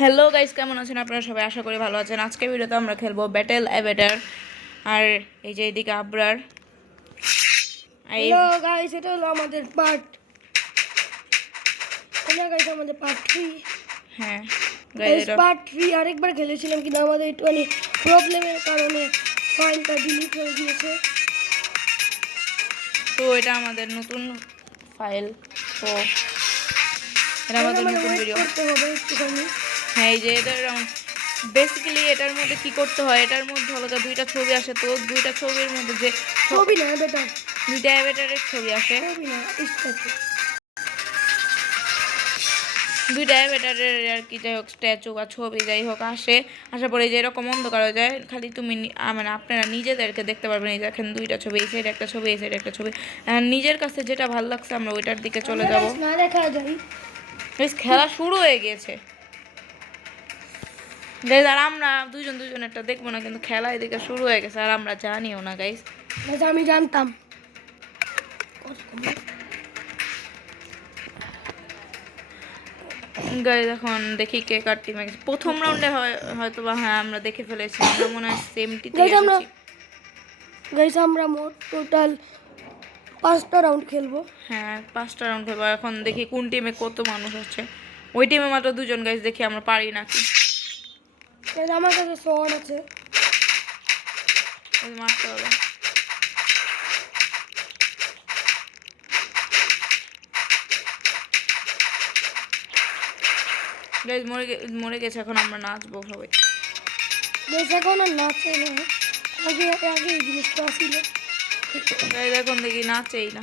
Hello guys, কেমন আছেন আপনারা সবাই? আশা করি ভালো আছেন। আজকের ভিডিওতে আমরা খেলবো ব্যাটেল অ্যাভেটার। আর এই যে এদিকে আবরার। হ্যালো গাইস, এটা হলো আমাদের পার্ট। এটা গাইস আমাদের পার্ট 3। হ্যাঁ গাইস, এটা পার্ট 3 আরেকবার খেলেছিলাম কিন্তু আমাদের একটুখানি প্রবলেমের কারণে ফাইলটা ডিলিট হয়ে গিয়েছে। তো এটা আমাদের নতুন ফাইল। তো এটা আমাদের নতুন ভিডিও করতে হবে একটুখানি। হ্যাঁ, এই যে এটার বেসিক্যালি এটার মধ্যে কি করতে হয়, এটার মধ্যে হলো দুইটা ছবি আসে। তো দুইটা ছবির মধ্যে যে ছবি না, বেটা দুইটা অ্যাভেটারের ছবি আসে, ছবি না, স্ট্যাচু। দুইটা অ্যাভেটারের আর কি যাই হোক স্ট্যাচু বা ছবি যাই হোক আসে। আসার পরে যে এরকম অন্ধকার হয়ে যায়, খালি তুমি মানে আপনারা নিজেদেরকে দেখতে পারবেন। এই দেখেন দুইটা ছবি, এই সাইড একটা ছবি, এই সাইড একটা ছবি। নিজের কাছে যেটা ভালো লাগছে আমরা ওইটার দিকে চলে যাবো। না দেখা যায়, খেলা শুরু হয়ে গিয়েছে। আর আমরা দুজন একটা দেখবো না, কিন্তু খেলা এদিকে শুরু হয়ে গেছে আর আমরা জানিও না গাইস। আমি জানতাম। গাইস এখন দেখি কে কার টিমে গেছে। প্রথম রাউন্ডে হয়তো বা হ্যাঁ আমরা দেখে ফেলেছি। আমরা মনে হয় সেম টিতে এসেছি। গাইস আমরা মোট টোটাল 5টা রাউন্ড খেলবো। হ্যাঁ 5টা রাউন্ড খেলবো। এখন দেখি কোন টিমে কত মানুষ আছে। ওই টিমে মাত্র 2জন গাইস, দেখি আমরা পারি নাকি। আমার কাছে শট আছে, মারতে হবে। গাইস মরে গেছে। এখন আমরা নাচবো সবাই। এখন আর নাচে না, আগে আগে এই জিনিসটা ছিল। গাইস এখন দেখি নাচেই না।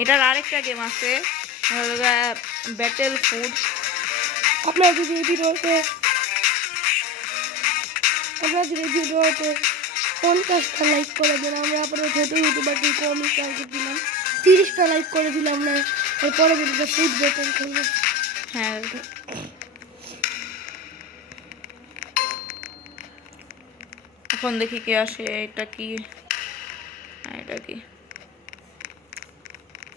এটার আরেকটা গেম আছে, ব্যাটেল ফুড। আপনারা যদি এই ভিডিওতে 50টা লাইক করে দেন, আমরা আপনার ছোট ইউটিউবারটি কমই টার্গেট দিলাম। 30টা লাইক করে দিলাম না, এরপরে ভিডিওতে ফুড ব্যাটেল খেলবো। হ্যাঁ এখন দেখি কে আসে। এটা কি এটা কি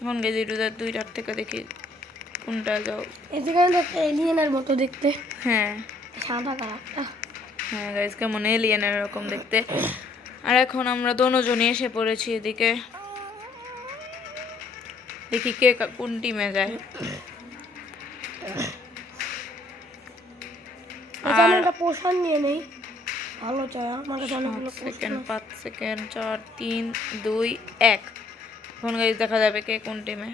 এখন গেছি দুইটার থেকে দেখি কোনটা যাও। এখানে তো একটা এলিয়েনের মতো দেখতে। হ্যাঁ সাদা কালারটা। হ্যাঁ গাইস কেমন এলিয়েনের এরকম দেখতে। আর এখন আমরা দুজনই এসে পড়েছি এদিকে। দেখি কে কোন টিমে যায়। আর একটা পোশন নিয়ে নেই, ভালো চাই আমার কাছে অনেকগুলো। 5 সেকেন্ড 4 3 2 1। এখন গাইস দেখা যাবে কে কোন টিমে।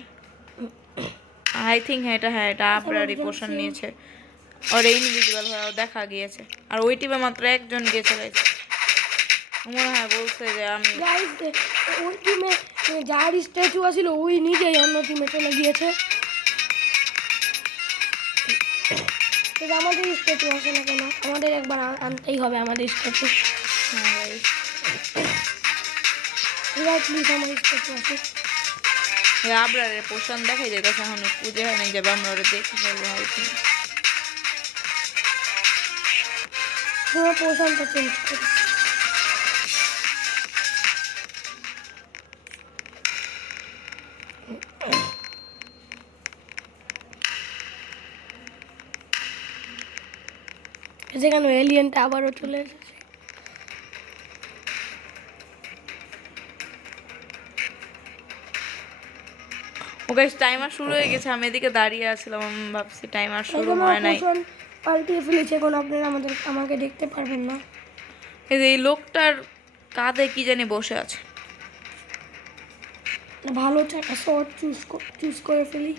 আই থিঙ্ক এটা আবরারই পোশন নিয়েছে। আর ইনভিজিবল হয়েও দেখা গিয়েছে। আর ওই টিমে মাত্র একজন গিয়েছে গাইস। মনে হয় বলছে যে আমি ওই টিমে যার স্ট্যাচু আছিল ওই নিজেই অন্য টিমে চলে গিয়েছে। আমাদের স্ট্যাচু আসে না কেন? আমাদের একবার আনতেই হবে আমাদের স্ট্যাচু। হ্যাঁ গাইস প্লিজ আমার স্ট্যাচু আসে। আবরারের পোশন দেখাই যেতেছে, এখন খুঁজে হয় নাই যাবে। আমরা ওরা দেখে ফেলবো হয়তো। পোশনটা চেঞ্জ করি। যেখানে এলিয়েনটা আবারও চলে এসেছে। ও গাইস টাইমার শুরু হয়ে গেছে। আমি এদিকে দাঁড়িয়ে আছিলাম, আমি ভাবছি টাইমার শুরু হয় নাই। পাল্টিয়ে ফেলেছে, এখন আপনারা আমাকে দেখতে পারবেন না। এই যে এই লোকটার কাঁধে কি জানি বসে আছে। ভালো একটা শট চুজ করে ফেলি।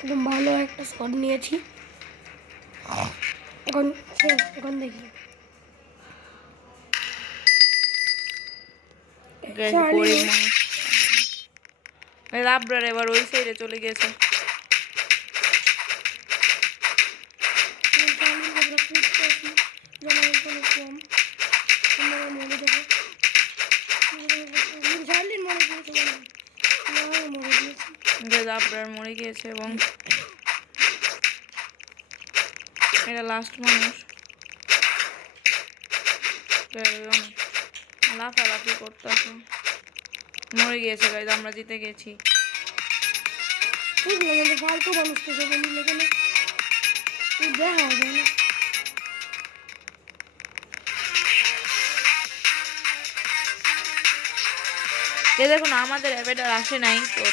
একদম ভালো একটা শট নিয়েছি। এখন দেখি আবরার এবার ওই সাইডে চলে গেছে। আবরার মরে গিয়েছে এবং এটা লাস্ট মানুষ। লাফালাফি করতেছে, মরে গিয়েছে গাইজ। আমরা জিতে গেছি। ফালতু মানুষ তো দেখা হবে না। এ দেখুন আমাদের অ্যাভেটার আসে নাই তো,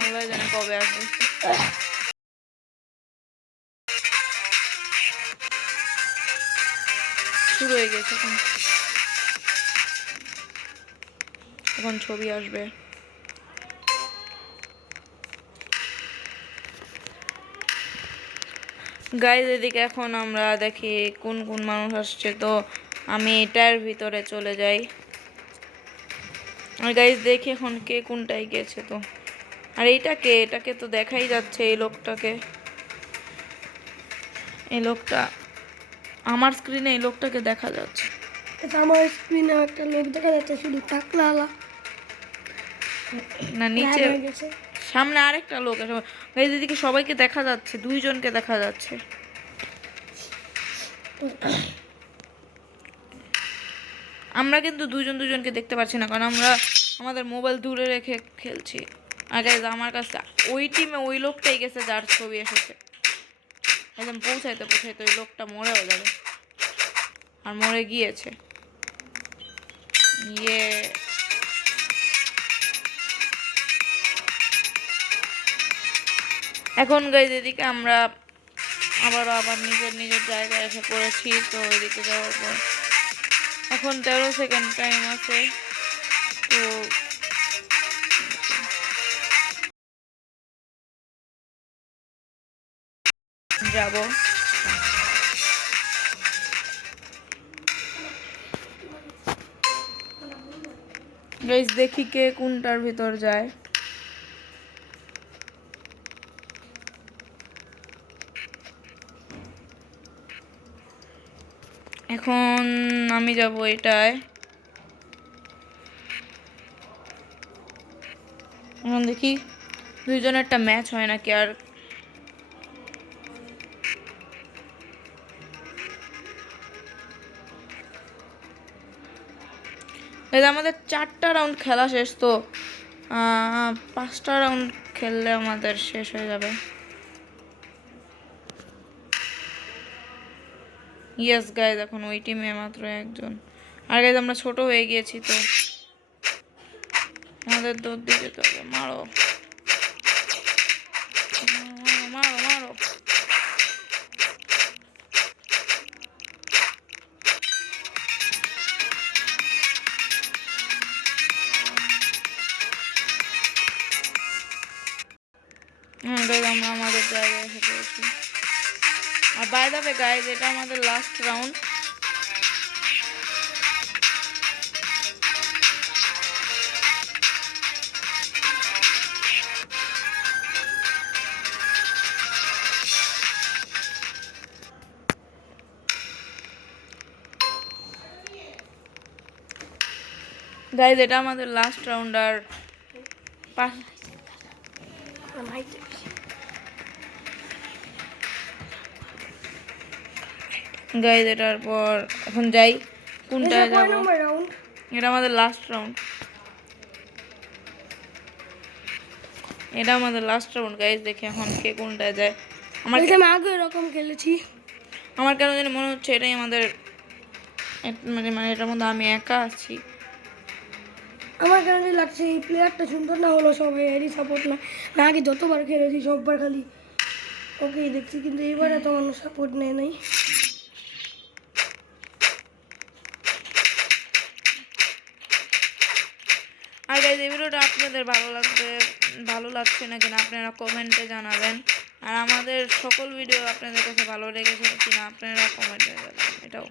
আল্লাহ জানে কবে আসবে। শুরু হয়ে গেছে এখন, এখন ছবি আসবে। গাইজ এদিকে এখন আমরা দেখি কোন কোন মানুষ আসছে, তো আমি এটার ভিতরে চলে যাই। আর গাইজ দেখি এখন কে কোনটায় গেছে। তো আর এটাকে তো দেখাই যাচ্ছে, এই লোকটাকে, এই লোকটা আমার স্ক্রিনে এই লোকটাকে দেখা যাচ্ছে। এটা আমার স্ক্রিনে একটা লোক দেখা যাচ্ছে, শুধু টাকলা আলা না নিচে হয়ে গেছে। সামনে আরেকটা লোক আছে। গাইজ এদিকে সবাইকে দেখা যাচ্ছে, দুইজনকে দেখা যাচ্ছে। আমরা কিন্তু দুজনকে দেখতে পাচ্ছি না, কারণ আমরা আমাদের মোবাইল দূরে রেখে খেলছি। আর গাইজ আমার কাছে ওই টিমে ওই লোকটাই গেছে যার ছবি এসেছে। একদম পৌঁছাইতে ওই লোকটা মরেও যাবে, আর মরে গিয়েছে। ইয়ে এখন গাইজ এদিকে আমরা আবার নিজের জায়গায় এসে পড়েছি। তো এদিকে যাওয়ার পর এখন 13 সেকেন্ড টাইম আছে। তো যাব। গাইজ দেখি কে কোনটার ভিতর যায়। এখন আমি যাব এটায়। এখন দেখি দুইজনের একটা ম্যাচ হয় নাকি। আর আমাদের 4টা রাউন্ড খেলা শেষ, তো 5টা রাউন্ড খেললে আমাদের শেষ হয়ে যাবে। ইয়েস গাইজ এখন ওই টিমে মাত্র একজন। আর গাইজ আমরা ছোট হয়ে গিয়েছি, তো আমাদের দৌড় দিয়ে যেতে হবে। মারো মারো মারো। হ্যাঁ গাইজ আমরা আমাদের জায়গায় এসে পড়েছি। আর বাই দ্য ওয়ে গাইজ এটা আমাদের লাস্ট রাউন্ড। গাইজ এটা আমাদের লাস্ট রাউন্ড। আর গাইজ এটার পর এখন যাই কোনটায় যাব। এটা আমাদের লাস্ট রাউন্ড, এটা আমাদের লাস্ট রাউন্ড গাইজ। দেখি এখন কে কোনটায় যায়। আমার আগে এরকম খেলেছি, আমার কেন জানি মনে হচ্ছে এটাই আমাদের, মানে এটার মধ্যে আমি একা আছি। আমার কেন লাগছে এই প্লেয়ারটা সুন্দর না হলো সবাই এরই সাপোর্ট না। না আগে যতবার খেলেছি সববার খালি ওকেই দেখছি, কিন্তু এইবারে তো মানুষ সাপোর্ট নেয় নাই। আর গাইজ এই ভিডিওটা আপনাদের ভালো লাগছে না কিনা আপনারা কমেন্টে জানাবেন। আর আমাদের সকল ভিডিও আপনাদের কাছে ভালো লেগেছে কিনা আপনারা কমেন্টে জানাবেন এটাও।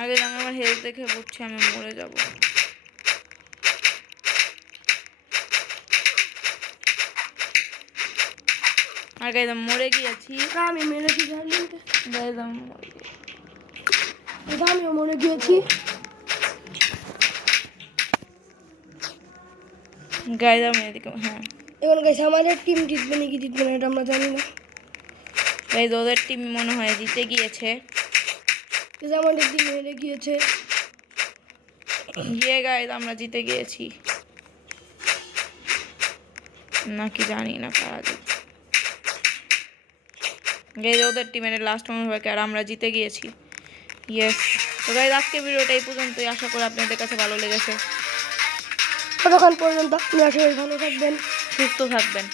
আগে আমি আমার হেলথ দেখে বুঝছি আমি মরে যাব। আর গাইজ আমি মরে গিয়েছি। আমি মেরেছি গাইজ আমি মরে গিয়েছি। আমিও মরে গিয়েছি। গাইজ আমি এদিকে, হ্যাঁ এখন গাইছে আমাদের টিম জিতবে নাকি জিতবে না এটা আমরা জানি না। গাইজ ওদের টিম মনে হয় জিতে গিয়েছে। আমাদের টিম হেরে গিয়েছে। ইয়ে গাইজ আমরা জিতে গিয়েছি। নাকি জানি না কারা জিতবে। গাইজ ওদের টিমের লাস্ট রাউন্ড হয়ে আর আমরা জিতে গিয়েছি। ইয়েস। তো গাইজ আজকে ভিডিওটা এই পর্যন্তই, আশা করি আপনাদের কাছে ভালো লেগেছে। ততক্ষণ পর্যন্ত আপনারা সবাই ভালো থাকবেন, সুস্থ থাকবেন।